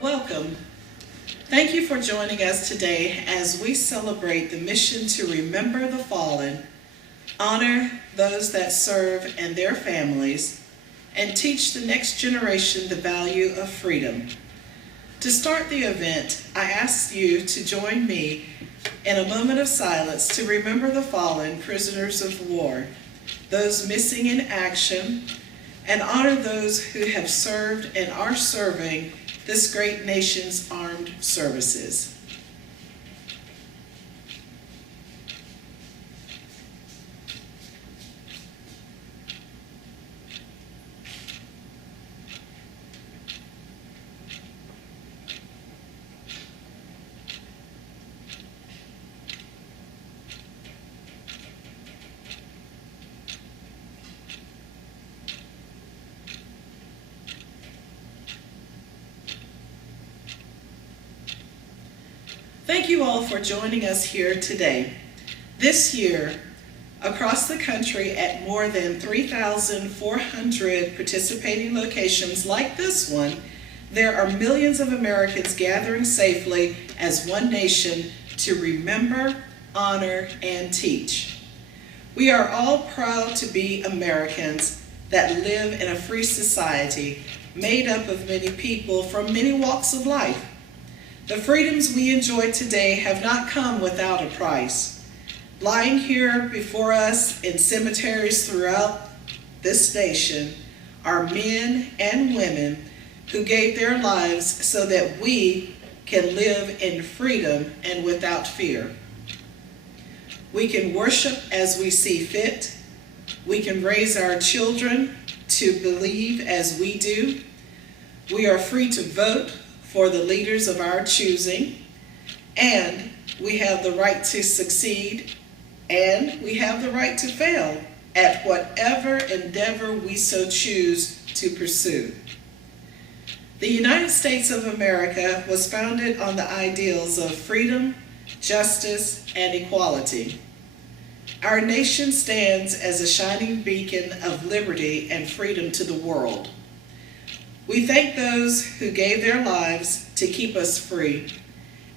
Welcome. Thank you for joining us today as we celebrate the mission to remember the fallen, honor those that serve and their families, and teach the next generation the value of freedom. To start the event, I ask you to join me in a moment of silence to remember the fallen prisoners of war, those missing in action, and honor those who have served and are serving this great nation's armed services. Thank you all for joining us here today. This year, across the country at more than 3,400 participating locations like this one, there are millions of Americans gathering safely as one nation to remember, honor, and teach. We are all proud to be Americans that live in a free society made up of many people from many walks of life. The freedoms we enjoy today have not come without a price. Lying here before us in cemeteries throughout this nation are men and women who gave their lives so that we can live in freedom and without fear. We can worship as we see fit. We can raise our children to believe as we do. We are free to vote for the leaders of our choosing, and we have the right to succeed, and we have the right to fail at whatever endeavor we so choose to pursue. The United States of America was founded on the ideals of freedom, justice, and equality. Our nation stands as a shining beacon of liberty and freedom to the world. We thank those who gave their lives to keep us free,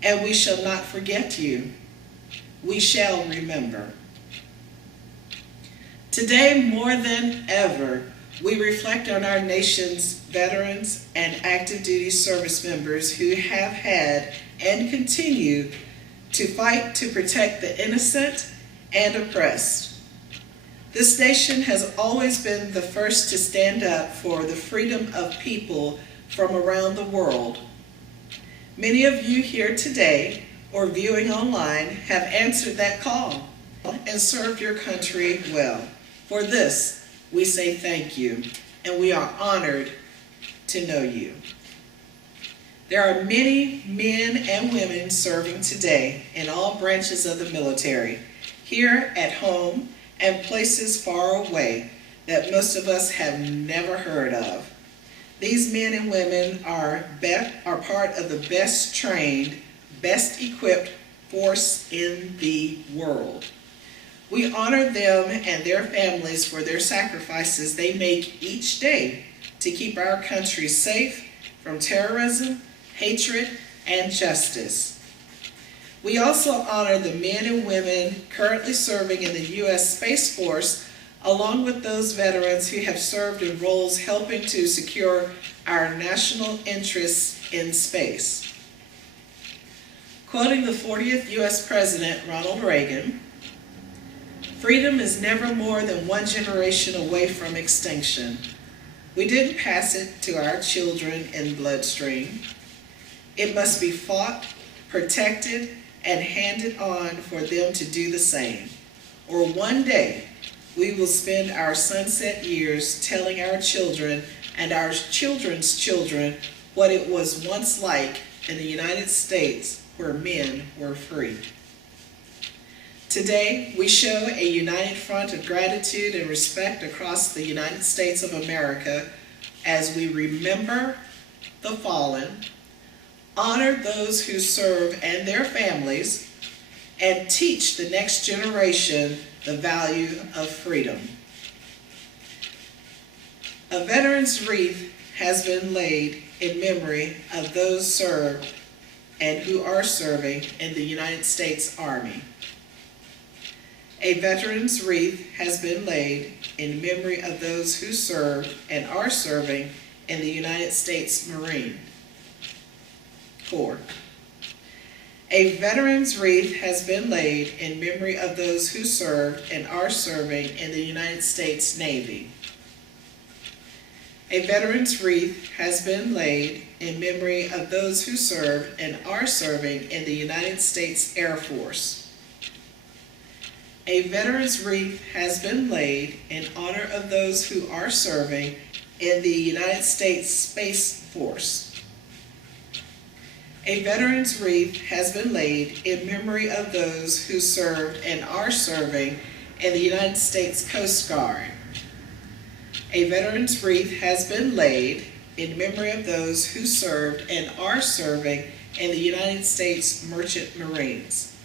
and we shall not forget you. We shall remember. Today, more than ever, we reflect on our nation's veterans and active duty service members who have had and continue to fight to protect the innocent and oppressed. This nation has always been the first to stand up for the freedom of people from around the world. Many of you here today or viewing online have answered that call and served your country well. For this, we say thank you, and we are honored to know you. There are many men and women serving today in all branches of the military, here at home, and places far away that most of us have never heard of. These men and women are part of the best trained, best equipped force in the world. We honor them and their families for their sacrifices they make each day to keep our country safe from terrorism, hatred, and justice. We also honor the men and women currently serving in the U.S. Space Force, along with those veterans who have served in roles helping to secure our national interests in space. Quoting the 40th U.S. President, Ronald Reagan, "Freedom is never more than one generation away from extinction. We didn't pass it to our children in bloodstream. It must be fought, protected, and handed on for them to do the same. Or one day, we will spend our sunset years telling our children and our children's children what it was once like in the United States where men were free." Today, we show a united front of gratitude and respect across the United States of America as we remember the fallen, honor those who serve and their families, and teach the next generation the value of freedom. A veteran's wreath has been laid in memory of those served and who are serving in the United States Army. A veteran's wreath has been laid in memory of those who served and are serving in the United States Marine Corps. A veteran's wreath has been laid in memory of those who served and are serving in the United States Navy. A veteran's wreath has been laid in memory of those who served and are serving in the United States Air Force. A veteran's wreath has been laid in honor of those who are serving in the United States Space Force. A veteran's wreath has been laid in memory of those who served and are serving in the United States Coast Guard. A veteran's wreath has been laid in memory of those who served and are serving in the United States Merchant Marines.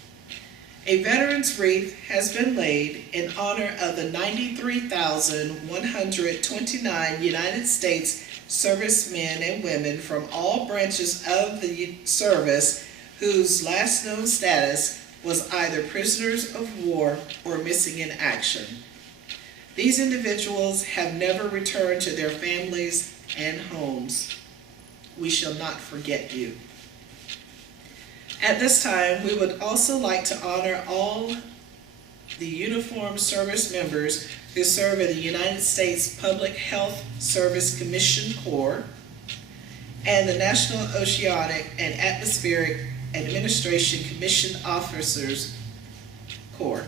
A veteran's wreath has been laid in honor of the 93,129 United States servicemen and women from all branches of the service whose last known status was either prisoners of war or missing in action. These individuals have never returned to their families and homes. We shall not forget you. At this time, we would also like to honor all the uniformed service members who serve in the United States Public Health Service Commission Corps and the National Oceanic and Atmospheric Administration Commission Officers Corps.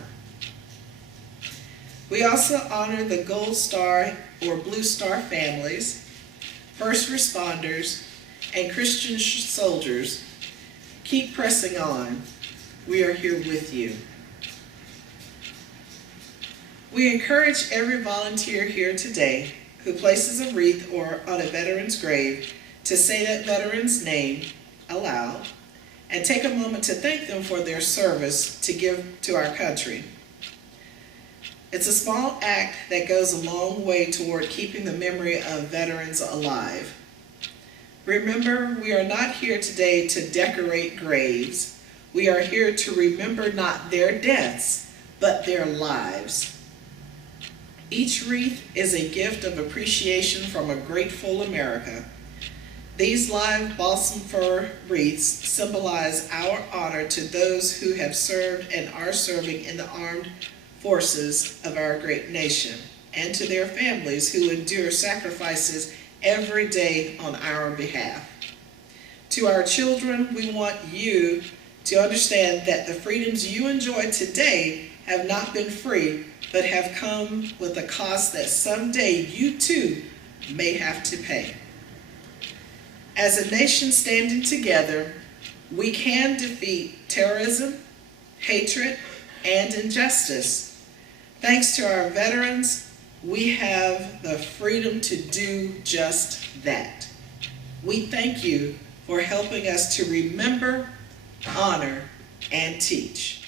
We also honor the Gold Star or Blue Star families, first responders, and Christian soldiers. Keep pressing on. We are here with you. We encourage every volunteer here today who places a wreath or on a veteran's grave to say that veteran's name aloud and take a moment to thank them for their service to give to our country. It's a small act that goes a long way toward keeping the memory of veterans alive. Remember, we are not here today to decorate graves. We are here to remember not their deaths, but their lives. Each wreath is a gift of appreciation from a grateful America. These live balsam fir wreaths symbolize our honor to those who have served and are serving in the armed forces of our great nation, and to their families who endure sacrifices every day on our behalf. To our children, we want you to understand that the freedoms you enjoy today have not been free, but have come with a cost that someday you too may have to pay. As a nation standing together, we can defeat terrorism, hatred, and injustice. Thanks to our veterans, we have the freedom to do just that. We thank you for helping us to remember, honor, and teach.